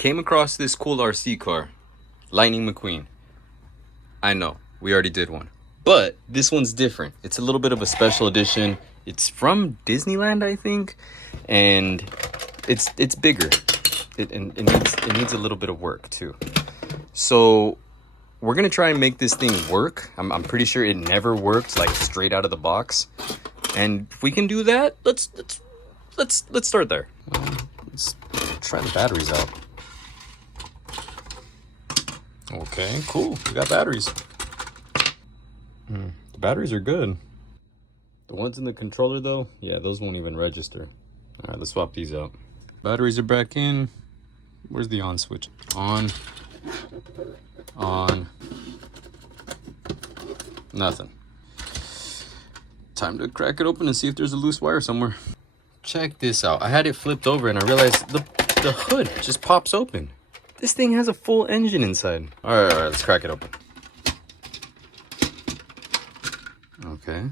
Came across this cool RC car, Lightning McQueen. I know, we already did one, but this one's different. It's a little bit of a special edition. It's from Disneyland, I think, and it's bigger. It needs a little bit of work too. So we're gonna try and make this thing work. I'm pretty sure it never worked like straight out of the box, and if we can do that, let's start there. Let's try the batteries out. Okay, cool. We got batteries. The batteries are good. The ones in the controller though, yeah, those won't even register. All right, let's swap these out. Batteries are back in. Where's the on switch? On. Nothing. Time to crack it open and see if there's a loose wire somewhere. Check this out. I had it flipped over and I realized the hood just pops open. This thing has a full engine inside. All right, let's crack it open. Okay.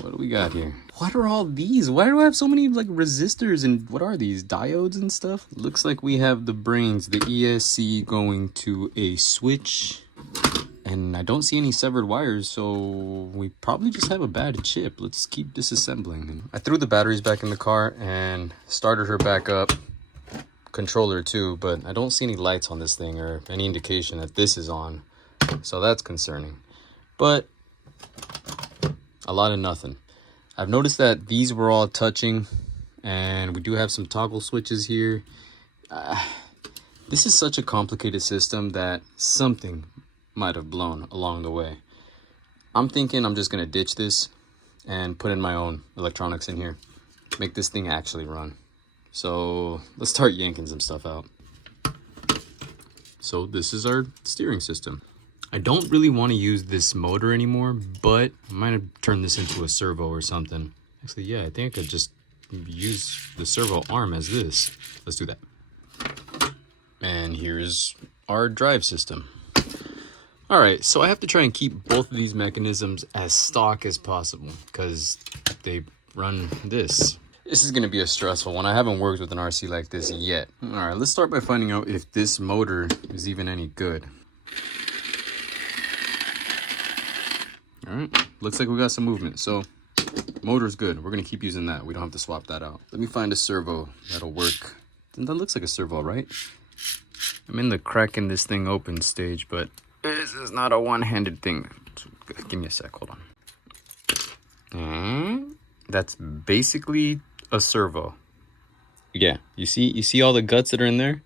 What do we got here? What are all these? Why do I have so many like resistors and what are these? Diodes and stuff? Looks like we have the brains, the ESC going to a switch. And I don't see any severed wires, so we probably just have a bad chip. Let's keep disassembling. I threw the batteries back in the car and started her back up. Controller too, but I don't see any lights on this thing or any indication that this is on, so that's concerning. But a lot of nothing. I've noticed that these were all touching, and we do have some toggle switches here. This is such a complicated system that something might have blown along the way. I'm thinking I'm just gonna ditch this and put in my own electronics in here, make this thing actually run. So let's start yanking some stuff out. So this is our steering system. I don't really want to use this motor anymore, but I might have turned this into a servo or something. Actually, yeah, I think I could just use the servo arm as this. Let's do that. And here's our drive system. All right, so I have to try and keep both of these mechanisms as stock as possible because they run this. This is going to be a stressful one. I haven't worked with an RC like this yet. All right, let's start by finding out if this motor is even any good. All right, looks like we got some movement. So motor's good. We're going to keep using that. We don't have to swap that out. Let me find a servo that'll work. That looks like a servo, right? I'm in the cracking this thing open stage, but this is not a one-handed thing. Give me a sec, hold on. That's basically a servo. Yeah, you see all the guts that are in there?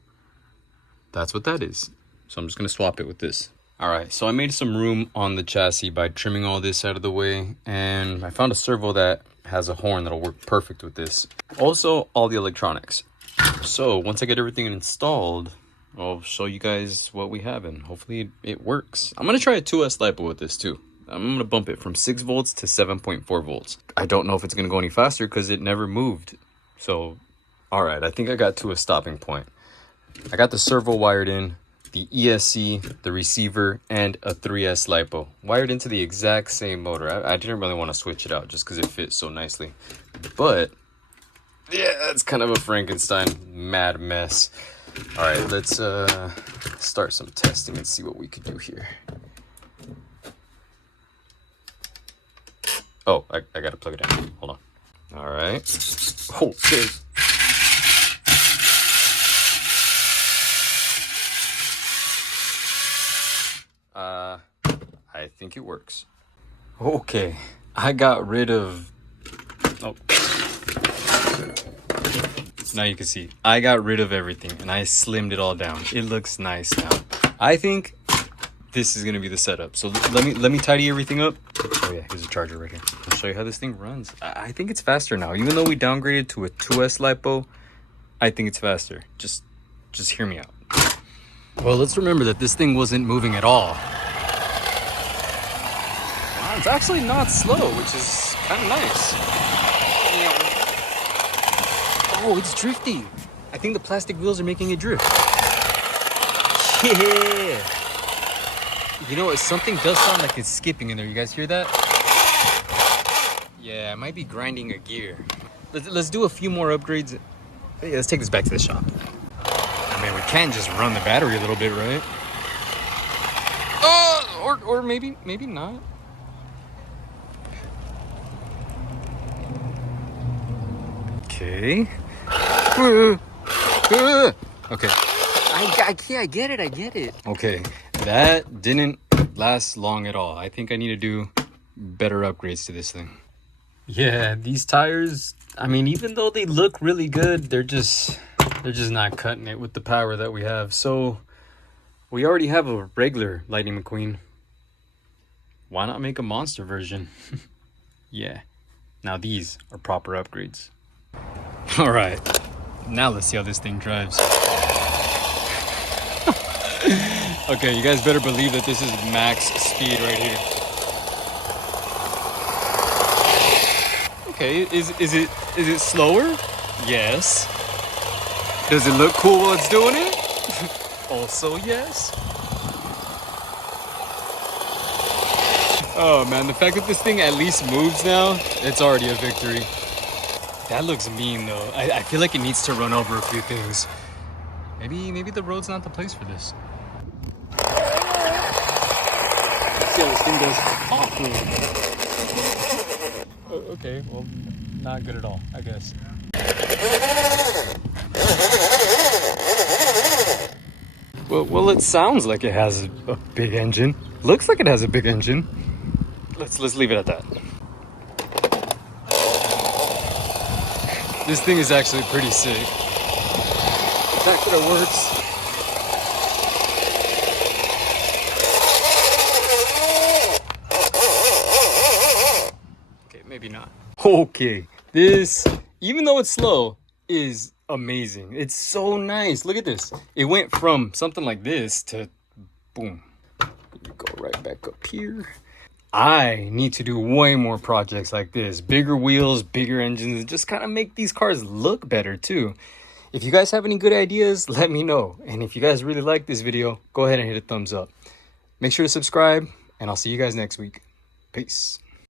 That's what that is. So I'm just gonna swap it with this. All right, so I made some room on the chassis by trimming all this out of the way, and I found a servo that has a horn that'll work perfect with this. Also, all the electronics. So once I get everything installed, I'll show you guys what we have, and hopefully it works. I'm gonna try a 2S Lipo with this too. I'm going to bump it from 6 volts to 7.4 volts. I don't know if it's going to go any faster because it never moved. So, all right, I think I got to a stopping point. I got the servo wired in, the ESC, the receiver, and a 3S Lipo. Wired into the exact same motor. I didn't really want to switch it out just because it fits so nicely. But, yeah, it's kind of a Frankenstein mad mess. All right, let's start some testing and see what we could do here. Oh, I gotta plug it in. Hold on. All right. Okay. I think it works. Okay, I got rid of. Oh. Now you can see. I got rid of everything and I slimmed it all down. It looks nice now. I think this is gonna be the setup. So let me tidy everything up. Oh yeah, here's a charger right here. I'll show you how this thing runs. I think it's faster now. Even though we downgraded to a 2S Lipo, I think it's faster. Just hear me out. Well, let's remember that this thing wasn't moving at all. Wow, it's actually not slow, which is kind of nice. Oh, it's drifting. I think the plastic wheels are making it drift. Yeah. You know what? Something does sound like it's skipping in there. You guys hear that? Yeah, I might be grinding a gear. Let's do a few more upgrades. Hey, let's take this back to the shop. can't just run the battery a little bit, right? Or maybe not. Okay. Okay. I get it. Okay, that didn't last long at all. I think I need to do better upgrades to this thing. Yeah, these tires, I mean, even though they look really good, they're just not cutting it with the power that we have. So we already have a regular Lightning McQueen. Why not make a monster version? Yeah. Now these are proper upgrades. All right. Now let's see how this thing drives. Okay, you guys better believe that this is max speed right here. Okay, is it slower? Yes. Does it look cool while it's doing it? Also yes. Oh man, the fact that this thing at least moves now, it's already a victory. That looks mean though. I feel like it needs to run over a few things. Maybe the road's not the place for this. Let's see how this thing does off-road. Okay, well, not good at all, I guess. Well, it sounds like it has a big engine. Looks like it has a big engine. Let's leave it at that. This thing is actually pretty sick. The fact that it works. Okay, maybe not. Okay, this, even though it's slow, is amazing. It's so nice. Look at this. It went from something like this to boom. You go right back up here. I need to do way more projects like this. Bigger wheels, bigger engines, just kind of make these cars look better too. If you guys have any good ideas, let me know. And if you guys really like this video, go ahead and hit a thumbs up. Make sure to subscribe, and I'll see you guys next week. Peace.